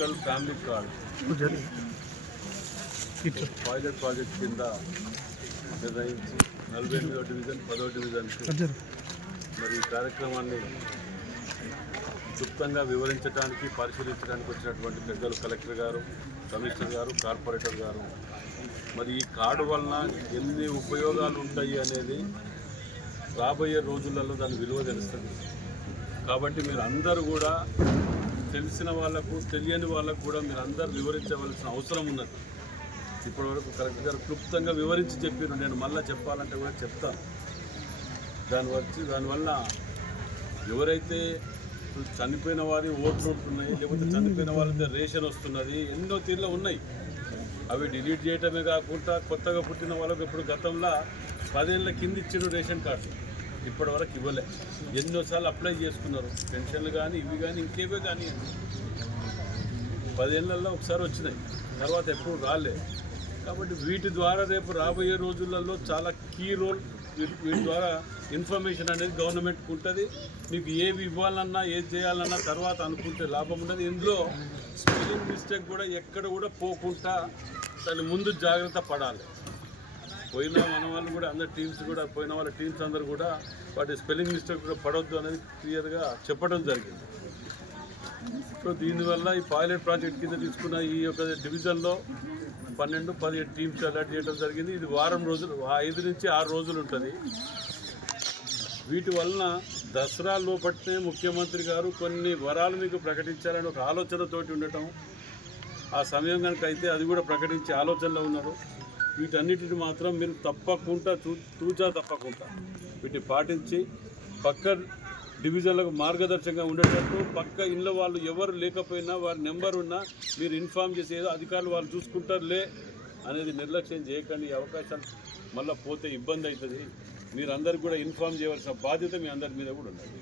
Local family card pilot project కింద నిర్ణయించి నలభై ఎనిమిదో డివిజన్ పదో డివిజన్కి మరి ఈ కార్యక్రమాన్ని క్లుప్తంగా వివరించడానికి పరిశీలించడానికి వచ్చినటువంటి పెద్దలు కలెక్టర్ గారు కమిషనర్ గారు కార్పొరేటర్ గారు. మరి ఈ కార్డు వలన ఎన్ని ఉపయోగాలు ఉంటాయి అనేది రాబోయే రోజులలో దాని విలువ తెలుస్తుంది. కాబట్టి మీరు అందరూ కూడా తెలిసిన వాళ్ళకు తెలియని వాళ్ళకు కూడా మీరు అందరూ వివరించవలసిన అవసరం ఉన్నది. ఇప్పటివరకు కలెక్టర్ గారు క్లుప్తంగా వివరించి చెప్పారు. నేను మళ్ళీ చెప్పాలంటే కూడా చెప్తాను. దాని వచ్చి దానివల్ల ఎవరైతే చనిపోయిన వారి ఓట్లు ఉంటున్నాయి లేకపోతే చనిపోయిన వాళ్ళ రేషన్ వస్తున్నది ఎన్నో తీర్లో ఉన్నాయి. అవి డిలీట్ చేయటమే కాకుండా కొత్తగా పుట్టిన వాళ్ళకి ఇప్పుడు గతంలో పదేళ్ళ కింద ఇచ్చిన రేషన్ కార్డు. ఇప్పటి వరకు ఇవ్వలే. ఎన్నోసార్లు అప్లై చేసుకున్నారు. పెన్షన్లు కానీ ఇవి కానీ ఇంకేవే కానీ పదేళ్ళలో ఒకసారి వచ్చినాయి. తర్వాత ఎప్పుడు రాలేదు కాబట్టి వీటి ద్వారా రేపు రాబోయే రోజులలో చాలా కీ రోల్ వీటి వీటి ద్వారా ఇన్ఫర్మేషన్ అనేది గవర్నమెంట్కి ఉంటుంది. మీకు ఏవి ఇవ్వాలన్నా ఏది చేయాలన్నా తర్వాత అనుకుంటే లాభం ఉండదు. ఇందులో స్పెల్లింగ్ మిస్టేక్ కూడా ఎక్కడ కూడా పోకుండా దాని ముందు జాగ్రత్త పడాలి. పోయిన మన వాళ్ళు కూడా అందరు టీమ్స్ కూడా పోయిన వాళ్ళ టీమ్స్ అందరు కూడా వాటి స్పెల్లింగ్ మిస్టేక్ కూడా పడవద్దు అనేది క్లియర్గా చెప్పడం జరిగింది. సో దీనివల్ల ఈ పైలట్ ప్రాజెక్ట్ కింద తీసుకున్న ఈ యొక్క డివిజన్లో పన్నెండు పదిహేడు టీమ్స్ అలాట్ చేయడం జరిగింది. ఇది వారం రోజులు ఐదు నుంచి ఆరు రోజులు ఉంటుంది. వీటి వలన దసరా లోపట్నే ముఖ్యమంత్రి గారు కొన్ని వరాలు మీకు ప్రకటించాలని ఒక ఆలోచనతోటి ఉండటం ఆ సమయం కనుక అయితే అది కూడా ప్రకటించే ఆలోచనలో ఉన్నారు. వీటన్నిటిని మాత్రం మీరు తప్పకుండా చూ తూచా తప్పకుండా వీటిని పాటించి పక్క డివిజన్లకు మార్గదర్శకంగా ఉండేటట్టు పక్క ఇళ్ళ వాళ్ళు ఎవరు లేకపోయినా వారి నెంబర్ ఉన్నా మీరు ఇన్ఫామ్ చేసేదో అధికారులు వాళ్ళు చూసుకుంటారులే అనేది నిర్లక్ష్యం చేయకండి. ఈ అవకాశాలు మళ్ళీ పోతే ఇబ్బంది అవుతుంది. మీరందరికీ కూడా ఇన్ఫామ్ చేయవలసిన బాధ్యత మీ అందరి మీద కూడా ఉన్నది